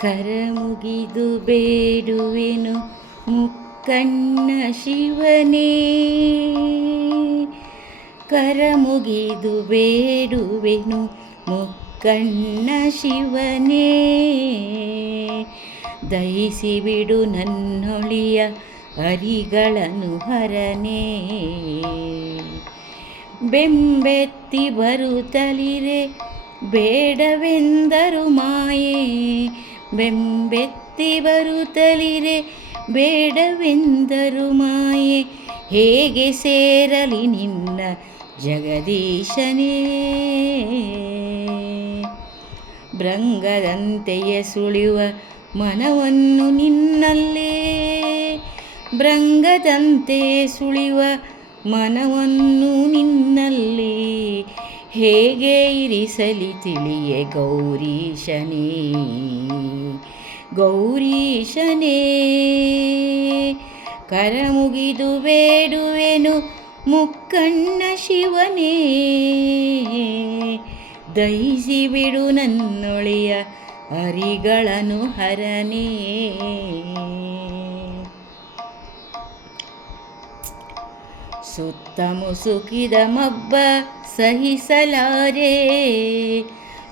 ಕರ ಮುಗಿದು ಬೇಡುವೆನು ಮುಕ್ಕಣ್ಣ ಶಿವನೇ. ಕರ ಮುಗಿದು ಬೇಡುವೆನು ಮುಕ್ಕಣ್ಣ ಶಿವನೇ. ದಯಿಸಿ ಬಿಡು ನನ್ನೊಳಿಯ ಅರಿಗಳನ್ನು ಹರನೇ. ಬೆಂಬೆತ್ತಿ ಬರುತ್ತಲಿರೆ ಬೇಡವೆಂದರು ಮಾಯೆ. ಬೆಂಬೆತ್ತಿ ಬರುತ್ತಲಿರೆ ಬೇಡವೆಂದರು ಮಾಯೆ. ಹೇಗೆ ಸೇರಲಿ ನಿನ್ನ ಜಗದೀಶನೇ? ಭೃಂಗದಂತೆಯೇ ಸುಳಿಯುವ ಮನವನ್ನು ನಿನ್ನಲ್ಲೇ. ಭೃಂಗದಂತೆ ಸುಳಿಯುವ ಮನವನ್ನು ನಿನ್ನಲ್ಲಿ. ಹೇಗೆ ಇರಿಸಲಿ ತಿಳಿಯೆ ಗೌರೀಶನೇ? ಗೌರೀಶನೇ ಕರ ಮುಗಿದು ಬೇಡುವೆನು ಮುಕ್ಕಣ್ಣ ಶಿವನೇ. ದಯಿಸಿ ಬಿಡು ನನ್ನೊಳೆಯ ಅರಿಗಳನು ಹರನೇ. ಸುತ್ತ ಮುಸುಕಿದ ಮಬ್ಬ ಸಹಿಸಲಾರೆ.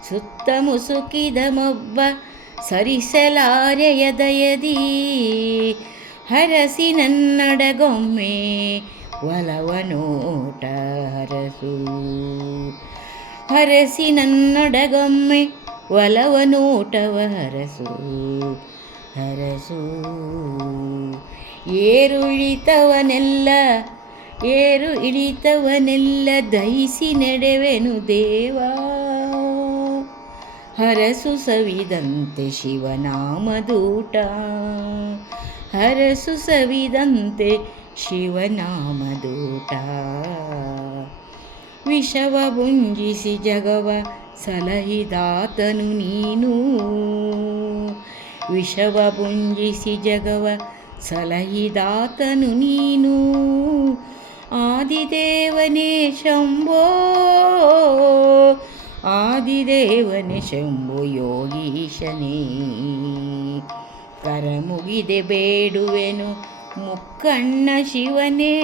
ಸುತ್ತ ಮುಸುಕಿದ ಮಬ್ಬ ಸರಿಸಲಾರೆಯ ಹರಸಿ ನನ್ನಡಗೊಮ್ಮೆ ಒಲವ ನೋಟ ಹರಸು. ಹರಸಿ ನನ್ನಡಗೊಮ್ಮೆ ಒಲವ ನೋಟವ ಹರಸು. ಹರಸು. ಏರು ಇಳಿತವನೆಲ್ಲ ಏರು ಇಳಿತವನೆಲ್ಲ ದಯಿಸಿ ನಡೆವೆನು ದೇವಾ. ಹರಸು ಸವಿದಂತೆ ಶಿವನಾಮದೂಟ. ಹರಸು ಸವಿದಂತೆ ಶಿವನಾಮದೂಟ. ವಿಷವ ಬುಂಜಿಸಿ ಜಗವ ಸಲಹಿದಾತನು ನೀನು. ವಿಷವ ಬುಂಜಿಸಿ ಜಗವ ಸಲಹಿದಾತನು ನೀನು. ಆದಿದೇವನೇ ಶಂಭೋ, ಆದಿದೇವನೇ ಶಂಭು ಯೋಗೀಶನೇ. ಕರ ಮುಗಿದೆ ಬೇಡುವೆನು ಮುಕ್ಕಣ್ಣ ಶಿವನೇ.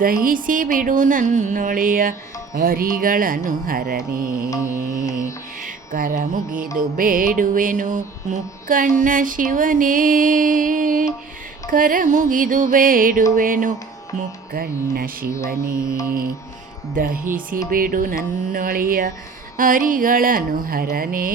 ದಹಿಸಿ ಬಿಡು ನನ್ನೊಳೆಯ ಹರಿಗಳನ್ನು ಹರನೇ. ಕರ ಮುಗಿದು ಬೇಡುವೆನು ಮುಕ್ಕಣ್ಣ ಶಿವನೇ. ಕರ ಮುಗಿದು ಬೇಡುವೆನು ಮುಕ್ಕಣ್ಣ ಶಿವನೇ ದಹಿಸಿ ಬಿಡು ನನ್ನೊಳಿಯ ಹರಿಗಳನ್ನು ಹರನೇ.